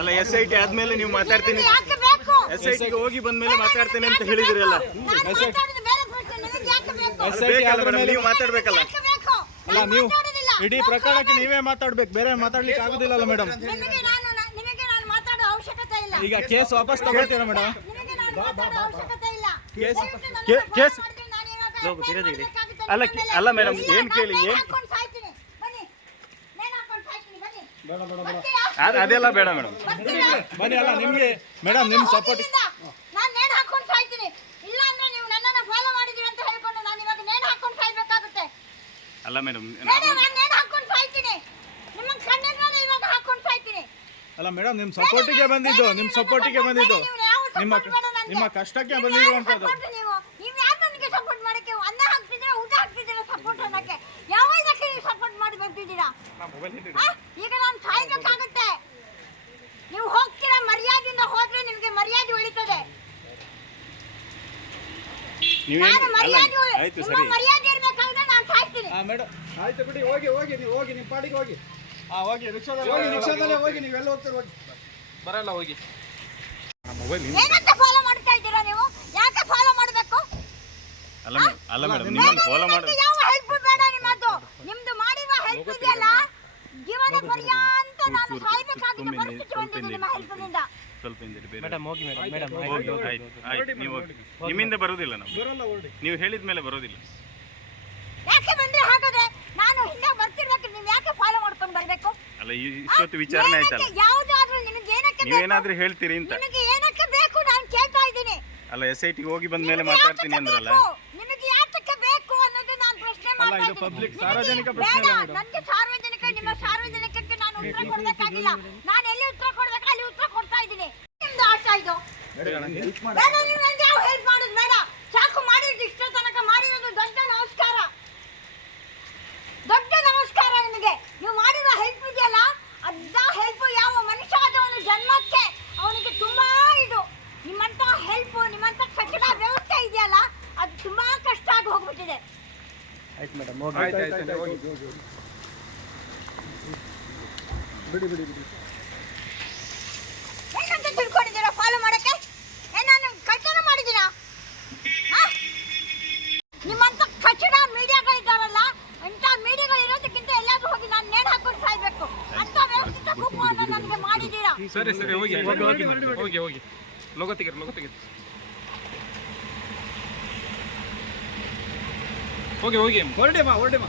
ಅಲ್ಲ SIT ಆದ್ಮೇಲೆ ನೀವು ಮಾತಾಡ್ತೀನಿ, SIT ಗೆ ಹೋಗಿ ಬಂದ್ಮೇಲೆ ಮಾತಾಡ್ತೇನೆ ಅಂತ ಹೇಳಿದ್ರಲ್ಲ, ನೀವು ಮಾತಾಡ್ಬೇಕಲ್ಲ. ಅಲ್ಲ ನೀವು ಇಡೀ ಪ್ರಕರಣಕ್ಕೆ ನೀವೇ ಮಾತಾಡ್ಬೇಕು, ಬೇರೆ ಮಾತಾಡ್ಲಿಕ್ಕೆ ಆಗುದಿಲ್ಲಲ್ಲ ಮೇಡಮ್. ಈಗ ಕೇಸ್ ವಾಪಸ್ ತಗೊಳ್ತೀರಾ ಮೇಡಮ್? ಕೇಸ್ ಅಲ್ಲ ಮೇಡಮ್, ಏನ್ ಕೇಳಿ, ಅದೆಲ್ಲ ಬೇಡ ಮೇಡಮ್, ಬನ್ನಿ. ಅಲ್ಲ ನಿಮ್ಗೆ ಮೇಡಮ್ ನಿಮ್ ಸಪೋರ್ಟ್ ಅಲ್ಲ ಮೇಡಮ್, ಅಲ್ಲ ಮೇಡಮ್ ನಿಮ್ ಸಪೋರ್ಟಿಗೆ ಬಂದಿದ್ದು, ನಿಮ್ಮ ಕಷ್ಟಕ್ಕೆ ಬಂದಿರುವಂತದ್ದು. ಈಗ ನಾನು ಸಾಯ್ಬೇಕಾಗುತ್ತೆ. ನೀವು ಹೋಗ್ತೀರಾ, ಮರ್ಯಾದೆಯಿಂದ ಹೋದ್ರೆ ನಿಮ್ಗೆ ಮರ್ಯಾದೆ ಉಳಿತದೆ. ಮರ್ಯಾದೆ ಇರ್ಬೇಕಾದ್ರೆ ನಾನು ಸಾಯ್ತೀನಿ. ಮೇಡಮ್ ಆಯ್ತು ಬಿಡಿ, ಹೋಗಿ ನೀವು ಹೋಗಿ ನಿಮ್ಮ ಪಾಡಿಗೆ ಹೋಗಿ. ಹೋಗಿ ರಿಕ್ಷಾದಲ್ಲೇ ಹೋಗಿ, ನೀವು ಎಲ್ಲ ಹೋಗ್ತೀರ ಹೋಗಿ. ಬರಲ್ಲ ಹೋಗಿ. ಏನಂತ ಫಾಲೋ ಮಾಡ್ತಾ ಇದ್ದೀರಾ ನೀವು? ಯಾಕೆ ಫಾಲೋ ಮಾಡಬೇಕು? ಅಲ್ಲ ಮೇಡಮ್, ನಿಮ್ಮನ್ನು ಫಾಲೋ ಮಾಡಿ ಯಾವ ಹೆಲ್ಪ್ ಬೇಡ ನಿಮ್ಮದು. ನಿಮ್ದು ಮಾಡಿರುವ ಹೆಲ್ಪ್ ಇದೆಯಲ್ಲ, ಜೀವನ ಪರ್ಯಂತ ನಾನು ಸಾಯ್ಬೇಕಾಗಿದ್ದ ಪರಿಸ್ಥಿತಿ ಬಂದಿದೆ ನಿಮ್ಮ ಹೆಲ್ಪ್ನಿಂದ. ಸ್ವಲ್ಪ ಮೇಡಮ್ ಹೋಗಿ ಮೇಡಮ್, ಆಯ್ತು ನೀವು ಹೋಗಿ. ನಿಮ್ಮಿಂದ ಬರೋದಿಲ್ಲ, ನಾವು ನೀವು ಹೇಳಿದ ಮೇಲೆ ಬರೋದಿಲ್ಲ. ಯಾಕೆ ಬಂದ್ರೆ ಹಾಗಾದ್ರೆ ನಾನು ಹಿಂದೆ ಬರ್ತಿರ್ಬೇಕು, ನೀವು ಯಾಕೆ ಫಾಲೋ ಮಾಡ್ಕೊಂಡು ಬರಬೇಕು? ಅಲ್ಲ ಇಷ್ಟೊತ್ತು ವಿಚಾರಣೆ ಆಯ್ತಲ್ಲ, ಯಾವುದಾದ್ರೂ ನಿಮಗೆ ಏನಕ್ಕೆ ನೀವೇನಾದ್ರೂ ಹೇಳ್ತೀರಿ ಅಂತ. ನಿಮಗೆ ಏನಕ್ಕೆ ಬೇಕು ನಾನು ಕೇಳ್ತಾ ಇದ್ದೀನಿ. ಅಲ್ಲ SIT ಗೆ ಹೋಗಿ ಬಂದ ಮೇಲೆ ಮಾತಾಡ್ತೀನಿ ಅಂದ್ರಲ್ಲ, ನಿಮಗೆ ಯಾತಕ್ಕೆ ಬೇಕು ಅನ್ನೋದು ನಾನು ಪ್ರಶ್ನೆ ಮಾಡ್ತಾ ಇದ್ದೀನಿ. ಪಬ್ಲಿಕ್ ಸಾರ್ವಜನಿಕ ಬೇಡ, ನನಗೆ ಸಾರ್ವಜನಿಕ, ನಿಮ್ಮ ಸಾರ್ವಜನಿಕಕ್ಕೆ ನಾನು ಉತ್ತರ ಕೊಡಬೇಕಾಗಿಲ್ಲ. ನಾನು ಎಲ್ಲಿ ಉತ್ತರ ಕೊಡ್ಬೇಕು ಅಲ್ಲಿ ಉತ್ತರ ಕೊಡ್ತಾ ಇದ್ದೀನಿ. ನಿಮ್ದು ಆಟ ಇದು. ಬೇಡ, ನೀವು ನನಗೆ ಯಾವ ಹೆಲ್ಪ್ ಮಾಡೋದು ಬೇಡ. ಸಾಕು, ಮಾಡಿದ್ದು ಇಷ್ಟ ತನಕ ಮಾಡಿರೋದು ದೊಡ್ಡ ನಮಸ್ಕಾರ, ದೊಡ್ಡ ನಮಸ್ಕಾರ ನಿಮಗೆ. ನೀವು ಮಾಡಿರೋ ಹೆಲ್ಪ್ ಇದೆಯಲ್ಲ, ಅದ ಹೆಲ್ಪ್ ಯಾವ ಮನುಷ್ಯ ಆದವನು ಜನ್ಮಕ್ಕೆ ಅವನಿಗೆ ತುಂಬಾ ಇದು. ನಿಮ್ಮಂತ ಹೆಲ್ಪ್, ನಿಮ್ಮಂತ ಕಟ್ಟಡ ವ್ಯವಸ್ಥೆ ಇದೆಯಲ್ಲ, ಅದು ತುಂಬಾ ಕಷ್ಟ ಆಗಿ ಹೋಗ್ಬಿಟ್ಟಿದೆ. ಆಯ್ತು ಮೇಡಮ್, ಬಿಡಿ. ಏನಂತ ತಿಳ್ಕೊಂಡಿದ್ದೀರಾ ಫಾಲೋ ಮಾಡಕ್ಕೆ? ನಾನು ಕಟ್ಟಡ ಮಾಡಿದ್ದೀರಾ? ನಿಮ್ಮಂತ ಕಟ್ಟಡ ಮೀಡಿಯಾಗಳಿದ್ದಾರಲ್ಲ, ಇಂಥ ಮೀಡಿಯಾಗಳು ಇರೋದಕ್ಕಿಂತ ಎಲ್ಲಾದ್ರೂ ಹೋಗಿ ನಾನು ನೇಣು ಹಾಕೊಂಡು ಸಾಯ್ಬೇಕು ಅಂತ ವ್ಯವಸ್ಥಿತ ಗುಂಪನ್ನು ನನಗೆ ಮಾಡಿದ್ದೀರಾ. ಸರಿ ಹೋಗಿ ಲೋಗೋ ತೆಗೀರಿ. ಹೋಗಿ ಹೊರಡಿಮ್ಮ.